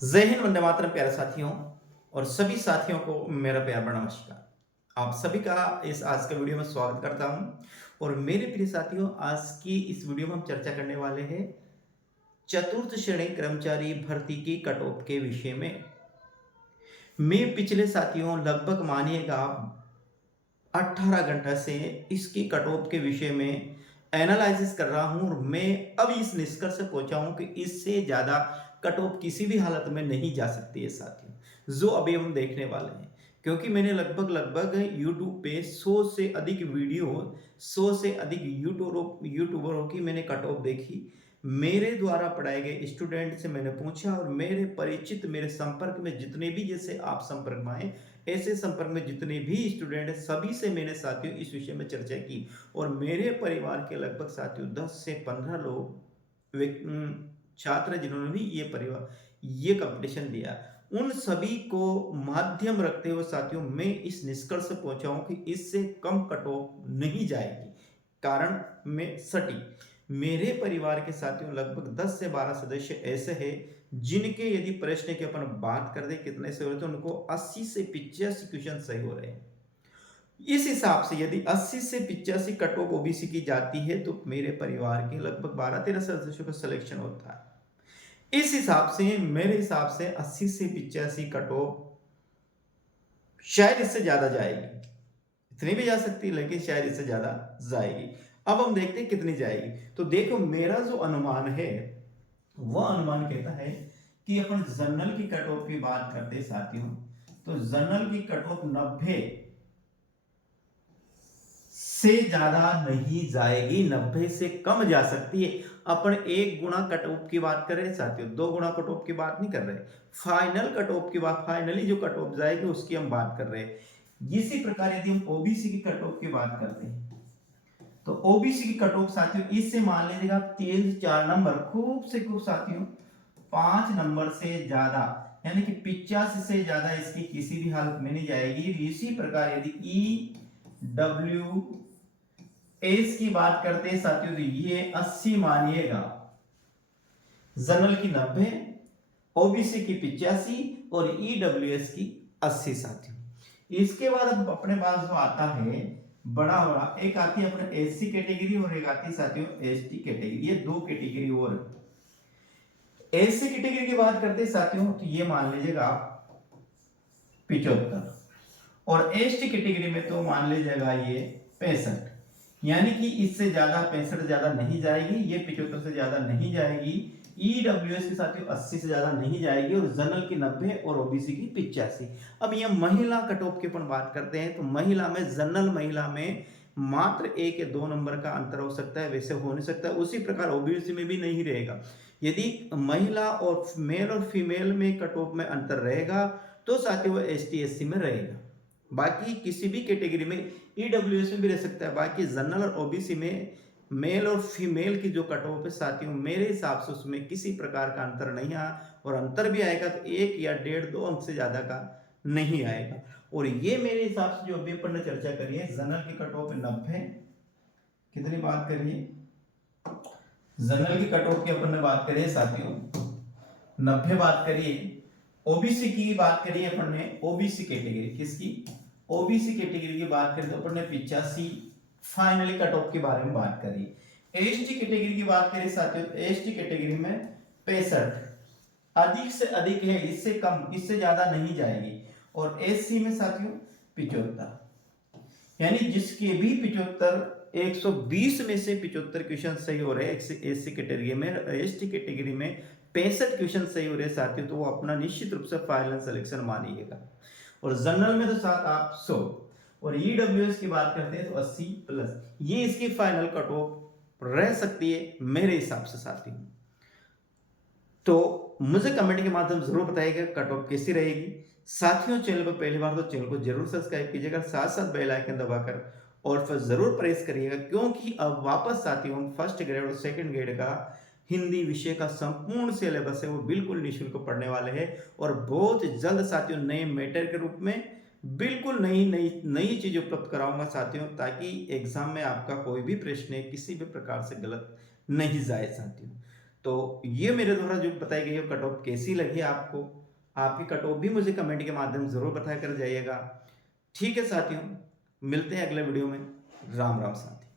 जय हिंद, वंदे मातरम प्यारे साथियों और सभी साथियों को मेरा प्यार भरा नमस्कार। आप सभी का इस आज के वीडियो में स्वागत करता हूं और मेरे प्रिय साथियों, आज की इस वीडियो में हम चर्चा करने वाले हैं चतुर्थ श्रेणी कर्मचारी भर्ती की कट ऑफ के विषय में। मैं पिछले साथियों लगभग मानिएगा 18 घंटा से इसकी कट ऑफ के विषय में एनालिसिस कर रहा हूं और मैं अब इस निष्कर्ष पे पहुंचा हूं कि इससे ज्यादा कट ऑफ किसी भी हालत में नहीं जा सकती है साथियों, जो अभी हम देखने वाले हैं। क्योंकि मैंने लगभग लगभग यूट्यूब पे 100 से अधिक वीडियो, 100 से अधिक यूट्यूबरों की मैंने कट ऑफ देखी। मेरे द्वारा पढ़ाए गए स्टूडेंट से मैंने पूछा और मेरे परिचित, मेरे संपर्क में जितने भी, जैसे आप संपर्क में आए ऐसे संपर्क में जितने भी स्टूडेंट हैं, सभी से मैंने साथियों इस विषय में चर्चा की और मेरे परिवार के लगभग साथियों 10 से 15 लोग छात्र जिन्होंने भी ये कंपटीशन दिया, उन सभी को माध्यम रखते हुए साथियों मैं इस निष्कर्ष पर पहुंचा हूं कि इससे कम कट ऑफ नहीं जाएगी। कारण में सटीक, मेरे परिवार के साथियों लगभग 10 से 12 सदस्य ऐसे हैं जिनके यदि प्रश्न की अपन बात कर दे कितने से हो रहे, तो उनको 80 से 85 क्वेश्चन सही हो रहे हैं। इस हिसाब से यदि 80 से 85 कट ऑफ ओबीसी की जाती है तो मेरे परिवार के लगभग 12-13 सदस्यों का सिलेक्शन होता है। इस हिसाब से, मेरे हिसाब से 80 से 85 कट ऑफ, शायद इससे ज्यादा जाएगी, इतनी भी जा सकती है लेकिन शायद इससे ज्यादा जाएगी। अब हम देखते हैं कितनी जाएगी। तो देखो, मेरा जो अनुमान है वह अनुमान कहता है कि अपन जनरल की कट ऑफ की बात करते हैं साथियों, तो जनरल की कट ऑफ 90 से ज्यादा नहीं जाएगी, 90 से कम जा सकती है। अपन एक गुना कट ऑफ की बात कर रहे हैं साथियों, दो गुना कट ऑफ की बात नहीं कर रहे। फाइनल कट ऑफ की बात, फाइनली जो कट ऑफ जाएगी उसकी हम बात कर रहे हैं। इसी प्रकार यदि हम ओबीसी की कट ऑफ की बात करते हैं तो ओबीसी की कट ऑफ साथियों इससे मान लीजिएगा 3-4 नंबर, खूब से खूब साथियों 5 नंबर से ज्यादा, यानी कि 85 से ज्यादा इसकी किसी भी हालत में नहीं जाएगी। इसी प्रकार यदि ई डब्ल्यू एस की बात करते हैं साथियों तो ये 80 मानिएगा, जनरल की 90, ओबीसी की 85 और ईडब्ल्यूएस की 80 साथियों। इसके बाद अब अपने पास जो आता है बड़ा बड़ा, एक आती है अपने एससी कैटेगरी और एक आती है साथियों एसटी कैटेगरी, ये दो कैटेगरी और। एससी कैटेगरी की बात करते हैं साथियों तो ये मान लीजिएगा आप 75 और एसटी कैटेगरी में तो मान लीजिएगा ये 65, यानी कि इससे ज्यादा 65 ज्यादा नहीं जाएगी, ये 75 से ज्यादा नहीं जाएगी, ईडब्ल्यूएस के साथियों 80 से ज्यादा नहीं जाएगी और जनरल की 90 और ओबीसी की 85। अब ये महिला कट ऑफ की अपन बात करते हैं तो महिला में, जनरल महिला में मात्र 1 या 2 नंबर का अंतर हो सकता है, वैसे हो नहीं सकता। उसी प्रकार ओबीसी में भी नहीं रहेगा। यदि महिला और मेल और फीमेल में कट ऑफ में अंतर रहेगा तो साथियों वो एसटी एससी में रहेगा, बाकी किसी भी कैटेगरी में, ईडब्ल्यूएस में भी रह सकता है। बाकी जनरल और ओबीसी में मेल और फीमेल की जो कट ऑफ है साथियों, मेरे हिसाब से उसमें किसी प्रकार का अंतर नहीं आया, और अंतर भी आएगा तो 1 या 1.5-2 अंक से ज्यादा का नहीं आएगा। और ये मेरे हिसाब से जो अभी अपन ने चर्चा करी है, जनरल की कट ऑफ 90, कितनी बात करिए, जनरल की कट ऑफ की अपन ने बात करी है साथियों 90 बात करिए। ओबीसी की बात करिए अपन ने, ओबीसी कैटेगरी किसकी, ओबीसी कैटेगरी की बात करें तो अपन ने 85 फाइनली कट ऑफ के बारे में बात करी। एसटी कैटेगरी की बात करें साथियों, एसटी कैटेगरी में 65 अधिक से अधिक है, इससे कम, इससे ज्यादा नहीं जाएगी। और एससी में साथियों 75, यानी जिसके भी 75, 120 में से 75 क्वेश्चन सही हो रहे हैं एससी कैटेगरी में, एसटी कैटेगरी में 65 क्वेश्चन सही हो रहे हैं साथियों, तो वो अपना निश्चित रूप से फाइनल सिलेक्शन मानिएगा। और जनरल में तो साथ आप 100 और ईडब्ल्यूएस की बात करते हैं तो 80 प्लस, ये इसकी फाइनल कट ऑफ रह सकती है मेरे हिसाब से साथियों। तो मुझे कमेंट के माध्यम जरूर बताइएगा कट ऑफ कैसी रहेगी। साथियों, चैनल पर पहली बार तो चैनल को जरूर सब्सक्राइब कीजिएगा, साथ साथ बेल आइकन दबाकर और फिर जरूर प्रेस करिएगा, क्योंकि अब वापस साथियों हम फर्स्ट ग्रेड और सेकंड ग्रेड का हिंदी विषय का संपूर्ण सिलेबस है वो बिल्कुल निःशुल्क पढ़ने वाले हैं। और बहुत जल्द साथियों नए मैटर के रूप में बिल्कुल नई नई नई चीज उपलब्ध कराऊंगा साथियों, ताकि एग्जाम में आपका कोई भी प्रश्न किसी भी प्रकार से गलत नहीं जाए साथियों। तो तो ये मेरे द्वारा जो बताई गई है कट ऑफ कैसी लगी आपको, आपकी कट ऑफ भी मुझे कमेंट के माध्यम से ज़रूर बताया कर जाइएगा। ठीक है साथियों, मिलते हैं अगले वीडियो में। राम राम साथियों।